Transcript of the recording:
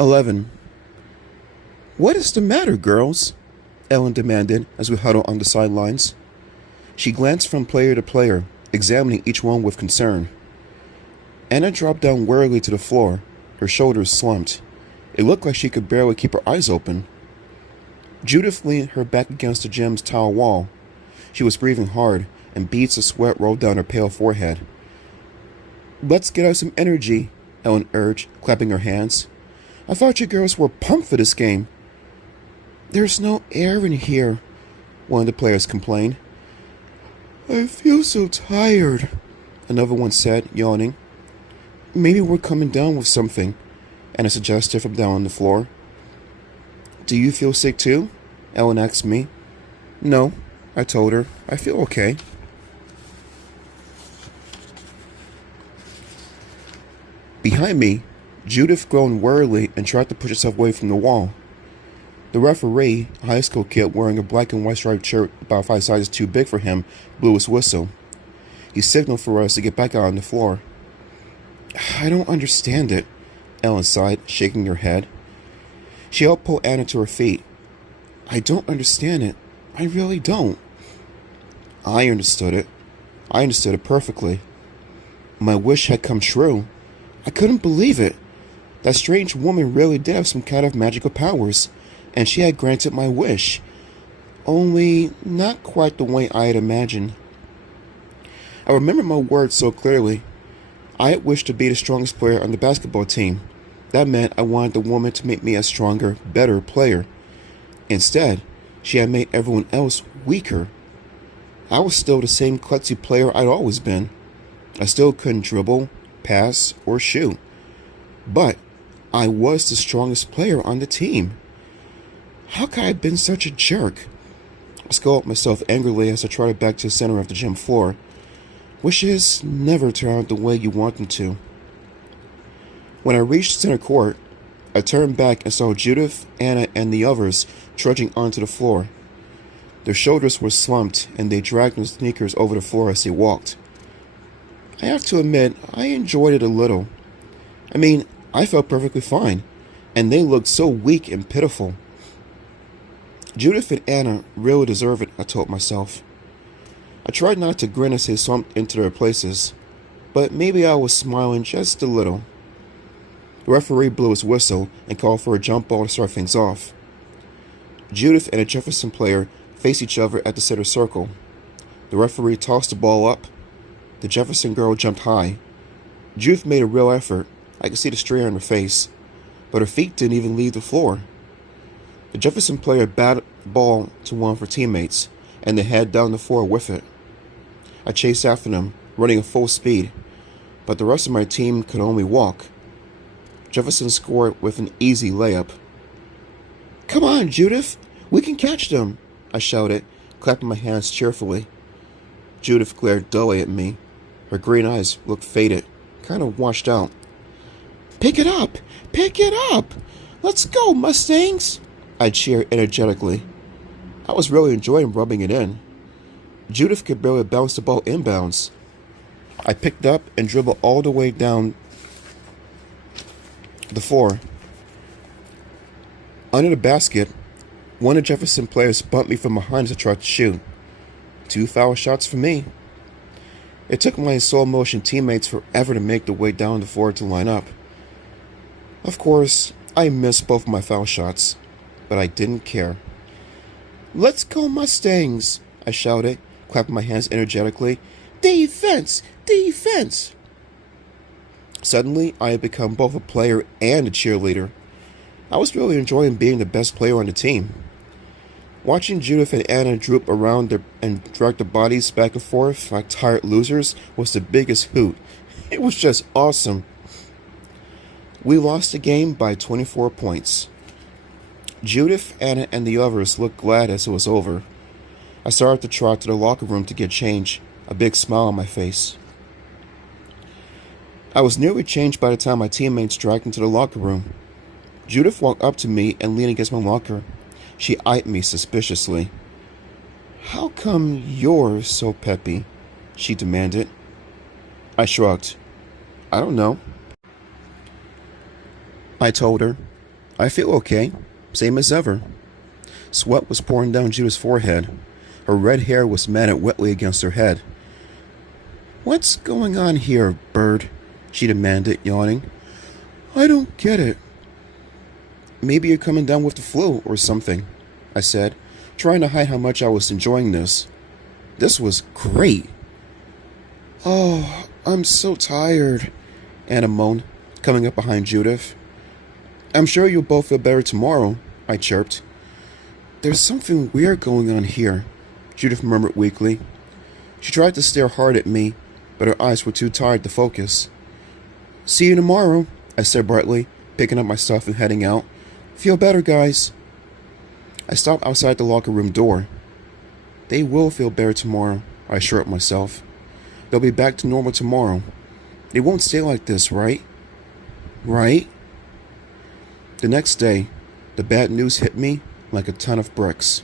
11. What is the matter, girls? Ellen demanded as we huddled on the sidelines. She glanced from player to player, examining each one with concern. Anna dropped down wearily to the floor, her shoulders slumped. It looked like she could barely keep her eyes open. Judith leaned her back against the gym's tile wall. She was breathing hard, and beads of sweat rolled down her pale forehead. Let's get out some energy, Ellen urged, clapping her hands. I thought you girls were pumped for this game. There's no air in here, one of the players complained. I feel so tired, another one said, yawning. Maybe we're coming down with something, Anna suggested from down on the floor. Do you feel sick too? Ellen asked me. No, I told her. I feel okay. Behind me, Judith groaned wearily and tried to push herself away from the wall. The referee, a high school kid wearing a black and white striped shirt about 5 sizes too big for him, blew his whistle. He signaled for us to get back out on the floor. I don't understand it, Ellen sighed, shaking her head. She helped pull Anna to her feet. I don't understand it. I really don't. I understood it. I understood it perfectly. My wish had come true. I couldn't believe it. That strange woman really did have some kind of magical powers, and she had granted my wish. Only not quite the way I had imagined. I remember my words so clearly. I had wished to be the strongest player on the basketball team. That meant I wanted the woman to make me a stronger, better player. Instead, she had made everyone else weaker. I was still the same klutzy player I'd always been. I still couldn't dribble, pass, or shoot. But I was the strongest player on the team. How could I have been such a jerk? I scolded myself angrily as I trotted back to the center of the gym floor. Wishes never turn out the way you want them to. When I reached center court, I turned back and saw Judith, Anna, and the others trudging onto the floor. Their shoulders were slumped, and they dragged their sneakers over the floor as they walked. I have to admit, I enjoyed it a little. I mean, I felt perfectly fine, and they looked so weak and pitiful. Judith and Anna really deserve it, I told myself. I tried not to grin as they slumped into their places, but maybe I was smiling just a little. The referee blew his whistle and called for a jump ball to start things off. Judith and a Jefferson player faced each other at the center circle. The referee tossed the ball up. The Jefferson girl jumped high. Judith made a real effort. I could see the strain on her face, but her feet didn't even leave the floor. The Jefferson player batted the ball to one of her teammates, and they headed down the floor with it. I chased after them, running at full speed, but the rest of my team could only walk. Jefferson scored with an easy layup. Come on, Judith! We can catch them! I shouted, clapping my hands cheerfully. Judith glared dully at me. Her green eyes looked faded, kind of washed out. Pick it up! Pick it up! Let's go, Mustangs! I cheered energetically. I was really enjoying rubbing it in. Judith could barely bounce the ball inbounds. I picked up and dribbled all the way down the floor. Under the basket, one of the Jefferson players bumped me from behind as I tried to shoot. 2 foul shots for me. It took my slow-motion teammates forever to make their way down the floor to line up. Of course, I missed both my foul shots, but I didn't care. Let's go, Mustangs! I shouted, clapping my hands energetically. Defense! Defense! Suddenly, I had become both a player and a cheerleader. I was really enjoying being the best player on the team. Watching Judith and Anna droop around and drag their bodies back and forth like tired losers was the biggest hoot. It was just awesome. We lost the game by 24 points. Judith, Anna, and the others looked glad as it was over. I started to trot to the locker room to get change, a big smile on my face. I was nearly changed by the time my teammates dragged into the locker room. Judith walked up to me and leaned against my locker. She eyed me suspiciously. How come you're so peppy? She demanded. I shrugged. I don't know. I told her. I feel okay, same as ever. Sweat was pouring down Judith's forehead. Her red hair was matted wetly against her head. What's going on here, Bird? She demanded, yawning. I don't get it. Maybe you're coming down with the flu or something, I said, trying to hide how much I was enjoying this. This was great. Oh, I'm so tired, Anna moaned, coming up behind Judith. I'm sure you'll both feel better tomorrow, I chirped. There's something weird going on here, Judith murmured weakly. She tried to stare hard at me, but her eyes were too tired to focus. See you tomorrow, I said brightly, picking up my stuff and heading out. Feel better, guys. I stopped outside the locker room door. They will feel better tomorrow, I assured myself. They'll be back to normal tomorrow. They won't stay like this, right? Right? The next day, the bad news hit me like a ton of bricks.